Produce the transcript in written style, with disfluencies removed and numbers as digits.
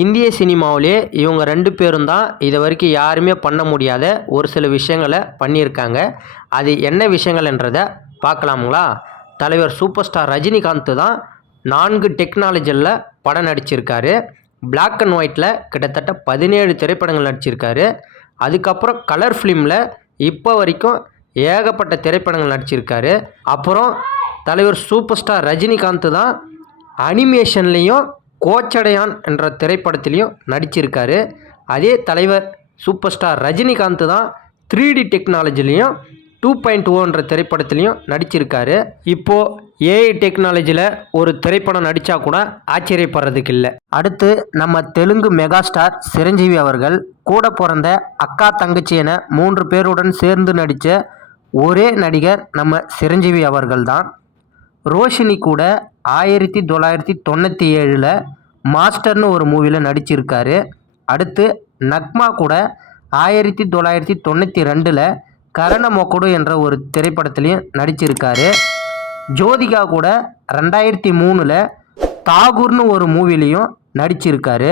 இந்திய சினிமாவிலே இவங்க 2 பேரும் தான் இது வரைக்கும் யாருமே பண்ண முடியாத ஒரு சில விஷயங்களை பண்ணியிருக்காங்க. அது என்ன விஷயங்கள்ன்றதை பார்க்கலாமுங்களா? தலைவர் சூப்பர் ஸ்டார் ரஜினிகாந்த் தான் 4 டெக்னாலஜியில் படம் நடிச்சிருக்காரு. பிளாக் அண்ட் ஒயிட்டில் கிட்டத்தட்ட 17 திரைப்படங்கள் நடிச்சிருக்காரு. அதுக்கப்புறம் கலர் ஃபிலிமில் இப்போ வரைக்கும் ஏகப்பட்ட திரைப்படங்கள் நடிச்சிருக்காரு. அப்புறம் தலைவர் சூப்பர் ஸ்டார் ரஜினிகாந்த் தான் அனிமேஷன்லேயும் கோச்சடையான் என்ற திரைப்படத்திலையும் நடிச்சிருக்காரு. அதே தலைவர் சூப்பர் ஸ்டார் ரஜினிகாந்த் தான் 3D டெக்னாலஜிலையும் 2.0 திரைப்படத்திலையும் நடிச்சிருக்காரு. இப்போது ஏஐ டெக்னாலஜியில் ஒரு திரைப்படம் நடித்தா கூட ஆச்சரியப்படுறதுக்கு இல்லை. அடுத்து நம்ம தெலுங்கு மெகா ஸ்டார் சிரஞ்சீவி அவர்கள் கூட பிறந்த அக்கா தங்கச்சி என 3 பேருடன் சேர்ந்து நடித்த ஒரே நடிகர் நம்ம சிரஞ்சீவி அவர்கள் தான். ரோஷினி கூட 1997 மாஸ்டர்னு ஒரு மூவியில் நடிச்சிருக்காரு. அடுத்து நக்மா கூட 1992 கரணமொக்கடு என்ற ஒரு திரைப்படத்திலையும் நடிச்சிருக்காரு. ஜோதிகா கூட 2003 தாகூர்னு ஒரு மூவிலையும் நடிச்சிருக்காரு.